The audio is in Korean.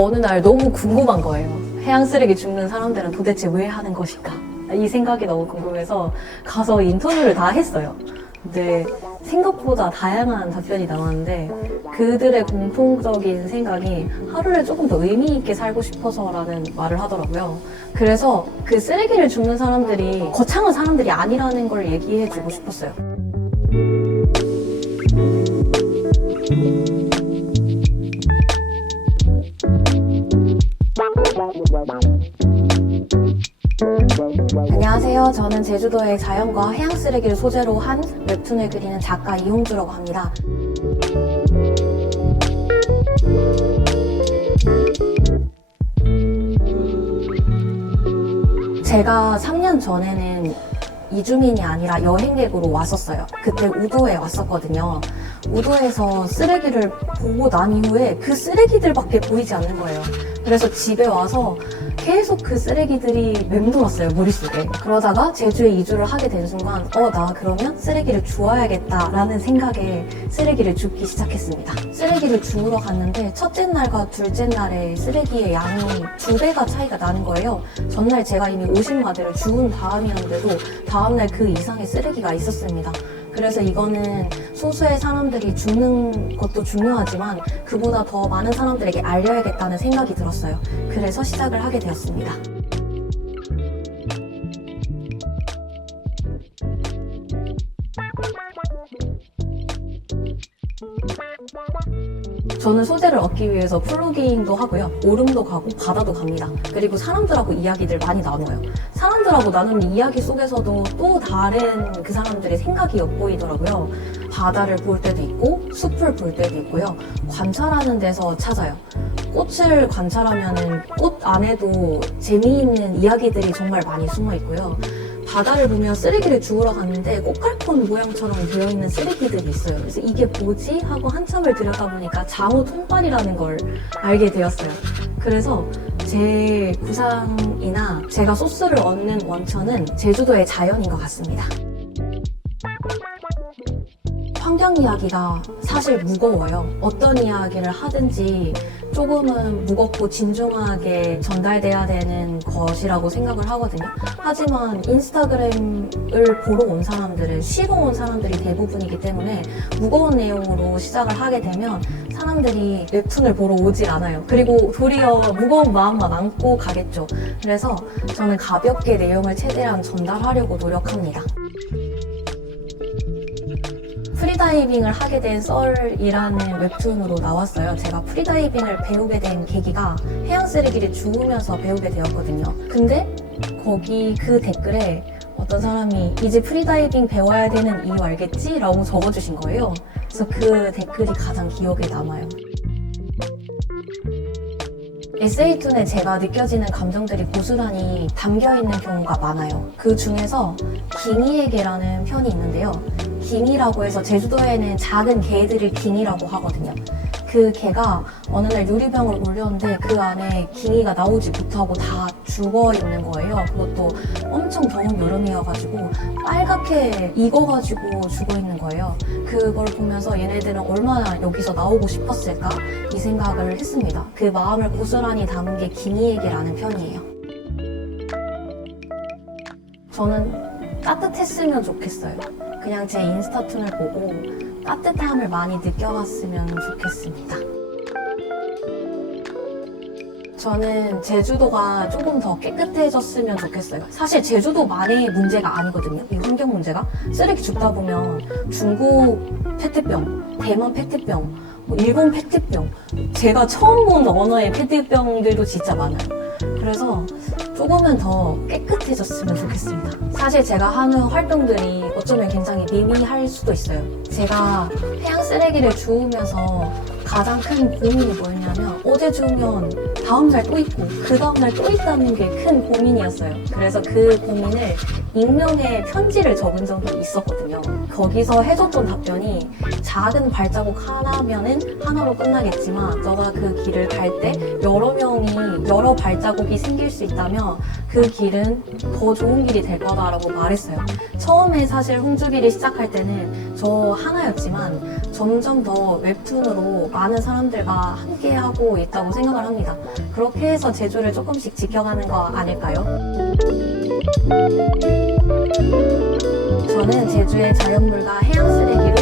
어느 날 너무 궁금한 거예요. 해양 쓰레기 줍는 사람들은 도대체 왜 하는 것일까? 이 생각이 너무 궁금해서 가서 인터뷰를 다 했어요. 근데 생각보다 다양한 답변이 나왔는데 그들의 공통적인 생각이 하루를 조금 더 의미 있게 살고 싶어서라는 말을 하더라고요. 그래서 그 쓰레기를 줍는 사람들이 거창한 사람들이 아니라는 걸 얘기해 주고 싶었어요. 안녕하세요. 저는 제주도의 자연과 해양 쓰레기를 소재로 한 웹툰을 그리는 작가 이홍주라고 합니다. 제가 3년 전에는 이주민이 아니라 여행객으로 왔었어요. 그때 우도에 왔었거든요. 우도에서 쓰레기를 보고 난 이후에 그 쓰레기들밖에 보이지 않는 거예요. 그래서 집에 와서 계속 그 쓰레기들이 맴돌았어요, 머릿속에. 그러다가 제주에 이주를 하게 된 순간 나 그러면 쓰레기를 주워야겠다라는 생각에 쓰레기를 줍기 시작했습니다. 쓰레기를 주우러 갔는데 첫째 날과 둘째 날에 쓰레기의 양이 2배가 차이가 나는 거예요. 전날 제가 이미 50마디를 주운 다음이었는데도 다음날 그 이상의 쓰레기가 있었습니다. 그래서 이거는 소수의 사람들이 줍는 것도 중요하지만 그보다 더 많은 사람들에게 알려야겠다는 생각이 들었어요. 그래서 시작을 하게 되었습니다. 저는 소재를 얻기 위해서 플로깅도 하고요. 오름도 가고 바다도 갑니다. 그리고 사람들하고 이야기들 많이 나눠요. 사람들하고 나누는 이야기 속에서도 또 다른 그 사람들의 생각이 엿보이더라고요. 바다를 볼 때도 있고 숲을 볼 때도 있고요. 관찰하는 데서 찾아요. 꽃을 관찰하면 꽃 안에도 재미있는 이야기들이 정말 많이 숨어 있고요. 바다를 보면 쓰레기를 주우러 갔는데 꽃갈콘 모양처럼 되어있는 쓰레기들이 있어요. 그래서 이게 뭐지? 하고 한참을 들여다보니까 장어 통발이라는 걸 알게 되었어요. 그래서 제 구상이나 제가 소스를 얻는 원천은 제주도의 자연인 것 같습니다. 환경 이야기가 사실 무거워요. 어떤 이야기를 하든지 조금은 무겁고 진중하게 전달돼야 되는 것이라고 생각을 하거든요. 하지만 인스타그램을 보러 온 사람들은 쉬러 온 사람들이 대부분이기 때문에 무거운 내용으로 시작을 하게 되면 사람들이 웹툰을 보러 오질 않아요. 그리고 도리어 무거운 마음만 안고 가겠죠. 그래서 저는 가볍게 내용을 최대한 전달하려고 노력합니다. 프리다이빙을 하게 된 썰이라는 웹툰으로 나왔어요. 제가 프리다이빙을 배우게 된 계기가 해양 쓰레기를 주우면서 배우게 되었거든요. 근데 거기 그 댓글에 어떤 사람이 이제 프리다이빙 배워야 되는 이유 알겠지? 라고 적어주신 거예요. 그래서 그 댓글이 가장 기억에 남아요. 에세이툰에 제가 느껴지는 감정들이 고스란히 담겨있는 경우가 많아요. 그 중에서 깅이에게라는 편이 있는데요. 깅이라고 해서 제주도에는 작은 개들을 깅이라고 하거든요. 그 개가 어느 날 유리병을 올렸는데 그 안에 깅이가 나오지 못하고 다 죽어 있는 거예요. 그것도 엄청 더운 여름이어가지고 빨갛게 익어가지고 죽어 있는 거예요. 그걸 보면서 얘네들은 얼마나 여기서 나오고 싶었을까? 이 생각을 했습니다. 그 마음을 고스란히 담은 게 깅이에게라는 편이에요. 저는 따뜻했으면 좋겠어요. 그냥 제 인스타툰을 보고 따뜻함을 많이 느껴봤으면 좋겠습니다. 저는 제주도가 조금 더 깨끗해졌으면 좋겠어요. 사실 제주도만의 문제가 아니거든요. 이 환경 문제가. 쓰레기 줍다 보면 중국 페트병, 대만 페트병, 일본 페트병, 제가 처음 본 언어의 페트병들도 진짜 많아요. 그래서 조금은 더 깨끗해졌으면 좋겠습니다. 사실 제가 하는 활동들이 어쩌면 굉장히 미미할 수도 있어요. 제가 해양 쓰레기를 주우면서 가장 큰 고민이 뭐였냐면 어제 주우면 다음날 또 있고 그 다음날 또 있다는 게 큰 고민이었어요. 그래서 그 고민을 익명의 편지를 적은 적이 있었거든요. 거기서 해줬던 답변이 작은 발자국 하나면은 하나로 끝나겠지만 너가 그 길을 갈 때 여러 발자국이 생길 수 있다면 그 길은 더 좋은 길이 될 거다라고 말했어요. 처음에 사실 홍주기를 시작할 때는 저 하나였지만 점점 더 웹툰으로 많은 사람들과 함께하고 있다고 생각을 합니다. 그렇게 해서 제주를 조금씩 지켜가는 거 아닐까요? 저는 제주의 자연물과 해양 쓰레기를